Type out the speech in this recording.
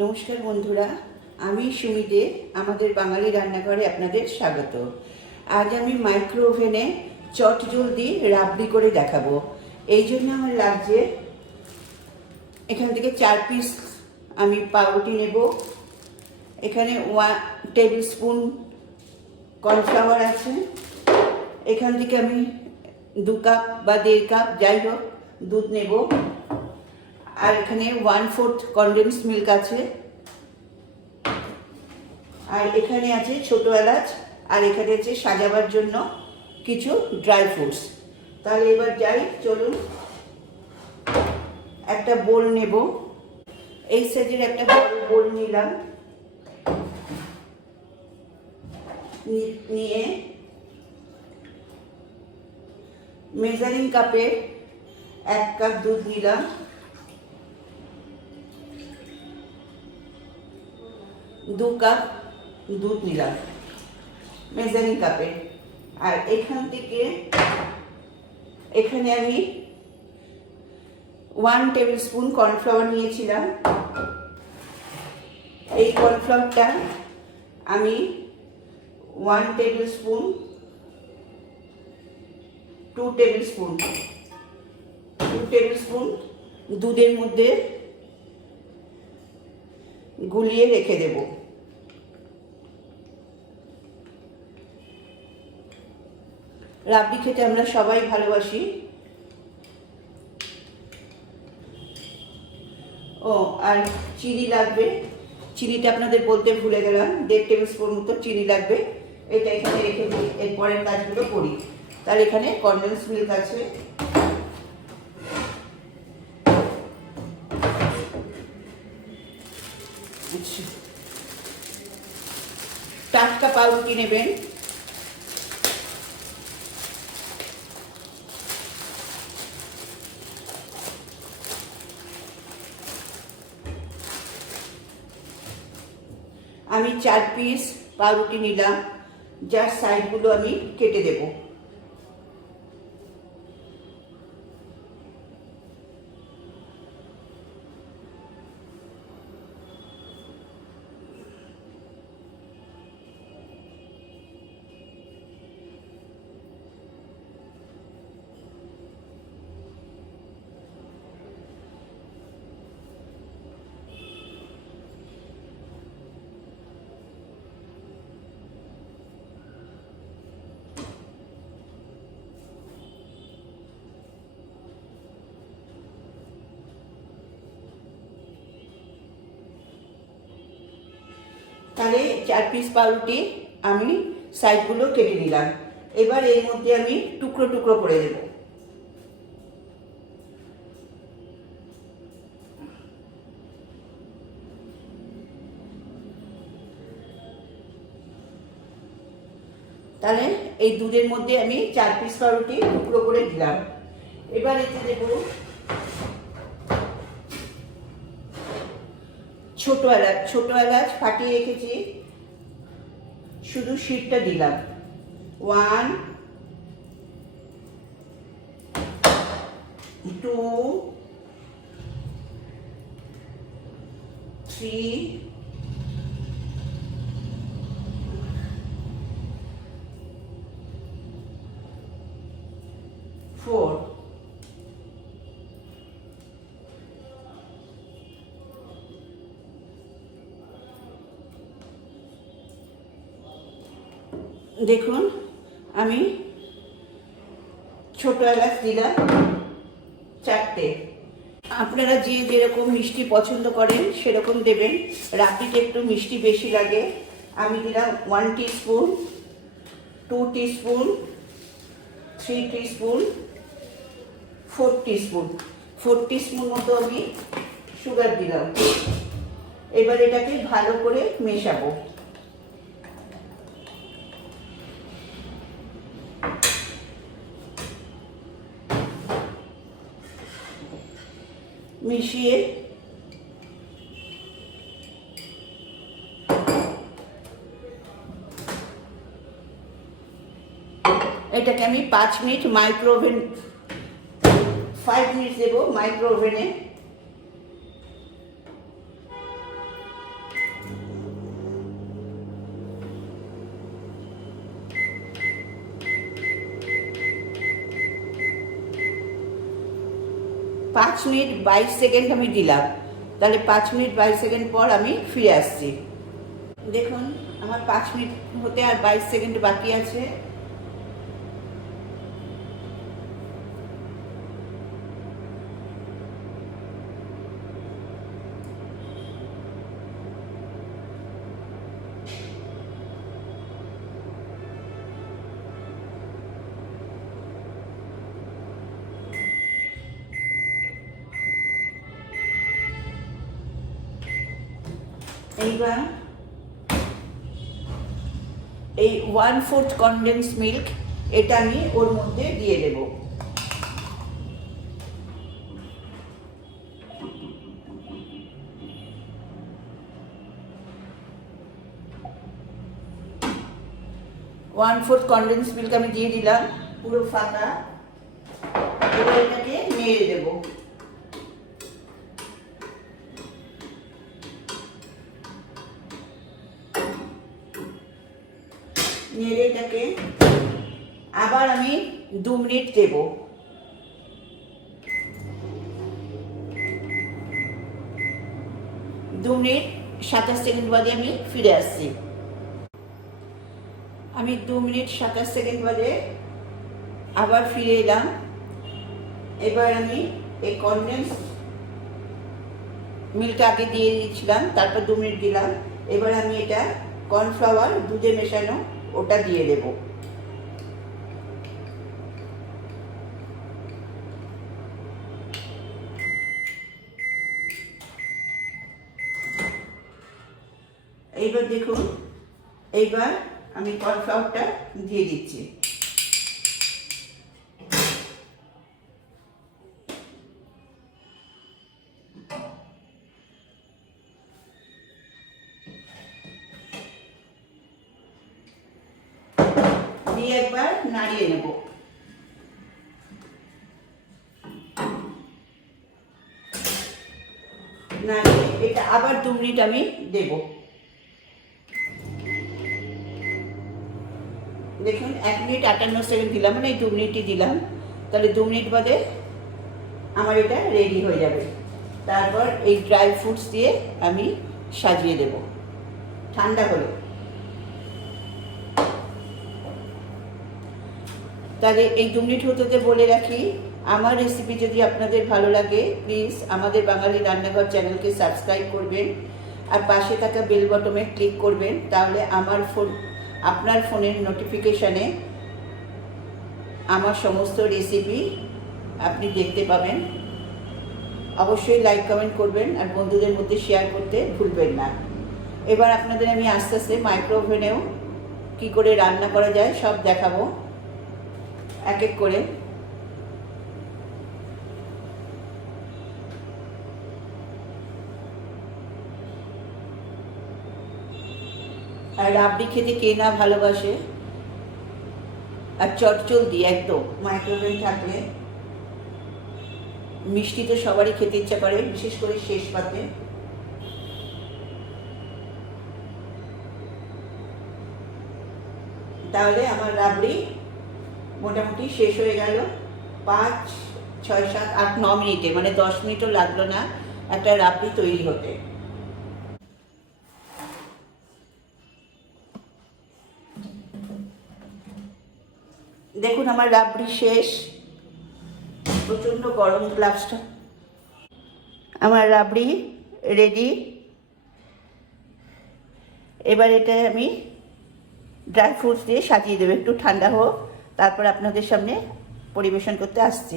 নমস্কার বন্ধুরা, আমি সুমি দে। আমাদের বাঙালি রান্নাঘরে আপনাদের স্বাগত। আজ আমি মাইক্রো ওভেনে চট জলদি রাবড়ি করে দেখাবো। এই জন্য আমার লাগছে এখান থেকে 4 পিস আমি পাউরুটি নেব। এখানে 1 টেবিল স্পুন কর্নফ্লাওয়ার আছে। এখান থেকে আমি 2 কাপ বা 1.5 কাপ যাই হোক দুধ নেব। আর এখানে 1/4 কনডেন্সড মিল্ক আছে। আর এখানে আছে ছোট এলাচ। আর এখানে আছে সাজাবার জন্য কিছু ড্রাই ফ্রুটস। তাহলে এবার যাই, চলুন। একটা বোল নেব। এই সাইজের একটা বড় বোল নিলাম। নিয়ে মেজারিং কাপে 1 কাপ দুধ নিলাম। দু কাপ দুধ নিলাম মেজারিং কাপে। আর এখান থেকে এখানে আমি 1 টেবিল স্পুন কর্নফ্লাওয়ার নিয়েছিলাম। এই কর্নফ্লাওয়ারটা আমি 1 টেবিল স্পুন 2 টেবিল স্পুন দুধের মধ্যে গুলিয়ে রেখে দেব। রাবড়ি খেতে আমরা সবাই ভালোবাসি। ও আর চিনি লাগবে। চিনিটা আপনাদের বলতে ভুলে গেলাম, 1.5 টেবিল স্পুন মতো চিনি লাগবে। এটা এখানে রেখে দিই, এর পরের কাজগুলো করি। তার এখানে কনডেন্সড মিল্ক আছে। টাটকা পাউরুটি নেবেন। আমি 4 পিস পাউরুটি নিলাম, যার সাইডগুলো আমি কেটে দেব। তাহলে 4 পিস পাউরুটি আমি সাইডগুলো কেটে নিলাম। এবার এর মধ্যে আমি টুকরো টুকরো করে দেব। তাহলে এই দুধের মধ্যে আমি 4 পিস পাউরুটি টুকরো করে দিলাম। এবার এতে দেব ছোট এলাচ ফাটিয়ে রেখেছি, শুধু শীটটা দিলাম। 1 2 3 4। দেখুন, আমি ছোট এলাচ দিলাম 4টে। আপনারা যে যেরকম মিষ্টি পছন্দ করেন সেরকম দেবেন। রাবড়িতে একটু মিষ্টি বেশি লাগে। আমি দিলাম 1 teaspoon, 2 teaspoon, 3 teaspoon, 4 teaspoon. 4 teaspoon মতো আমি সুগার দিলাম। এবার এটাকে ভালো করে মেশাবো। মিশিয়ে এটাকে আমি 5 মিনিট মাইক্রো ওভেন 5 মিনিট দেবো মাইক্রো ওভেনে। 5 মিনিট 22 সেকেন্ড আমি দিলাম, তাহলে 5 মিনিট 22 সেকেন্ড পর আমি ফিরে আসছি। দেখুন আমার 5 মিনিট হতে আর 22 সেকেন্ড বাকি আছে। এইবার এই 1/4 কনডেন্স মিল্ক এটা আমি ওর মধ্যে দিয়ে দেব। ওয়ান ফোর্থ কনডেন্স মিল্ক আমি দিয়ে দিলাম, পুরো ফাঁকা। এবার এটাকে নেড়ে দেবো। নেড়ে এটাকে আবার আমি 2 মিনিট দেব। 2 মিনিট 27 সেকেন্ড বাদে আমি ফিরে আসছি। আমি 2 মিনিট 27 সেকেন্ড বাদে আবার ফিরে এলাম। এবার আমি এই কনডেন্স মিল্কটা আগে দিয়ে দিয়েছিলাম, তারপর 2 মিনিট দিলাম। এবার আমি এটা কর্নফ্লাওয়ার দুধে মেশানো ওটা দিয়ে দেব। এইবার দেখুন, এইবার আমি কর্নফ্লাওয়ারটা দিয়ে দিচ্ছি। দিয়ে একবার নাড়িয়ে নেব। নাড়িয়ে এটা আবার 2 মিনিট আমি দেব। দেখুন 1 মিনিট 58 সেকেন্ড দিলাম, মানে এই 2 মিনিটই দিলাম, তাহলে 2 মিনিট বাদে আমার এটা রেডি হয়ে যাবে। তারপর এই ড্রাই ফ্রুটস দিয়ে আমি সাজিয়ে দেব ঠান্ডা হলে। তাহলে এই 2 মিনিট হতে বলে রাখি, আমার রেসিপি যদি আপনাদের ভালো লাগে প্লিজ আমাদের বাঙালি রান্নাঘর চ্যানেলকে সাবস্ক্রাইব করবেন আর পাশে থাকা বেল বটমে ক্লিক করবেন, তাহলে আপনার ফোনের নোটিফিকেশানে আমার সমস্ত রেসিপি আপনি দেখতে পাবেন। অবশ্যই লাইক কমেন্ট করবেন আর বন্ধুদের মধ্যে শেয়ার করতে ভুলবেন না। এবার আপনাদের আমি আস্তে আস্তে মাইক্রো ওভেনেও কী করে রান্না করা যায় সব দেখাবো এক এক করে। আর রাবড়ি খেতে কে না ভালোবাসে, আর চটজলদি একদম মাইক্রোওভেন থাকলে। মিষ্টি তো সবারই খেতে ইচ্ছা করে, বিশেষ করে শেষ পাতে। তাহলে আমার রাবড়ি মোটামুটি শেষ হয়ে গেল 5, 6, 7, 8, 9 মিনিটে, মানে 10 মিনিটও লাগলো না একটা রাবড়ি তৈরি হতে। দেখুন আমার রাবড়ি শেষ, প্রচণ্ড গরম গ্লাসটা। আমার রাবড়ি রেডি। এবার এটা আমি ড্রাই ফ্রুটস দিয়ে সাজিয়ে দেবো, একটু ঠান্ডা হোক, তারপর আপনাদের সামনে পরিবেশন করতে আসছি।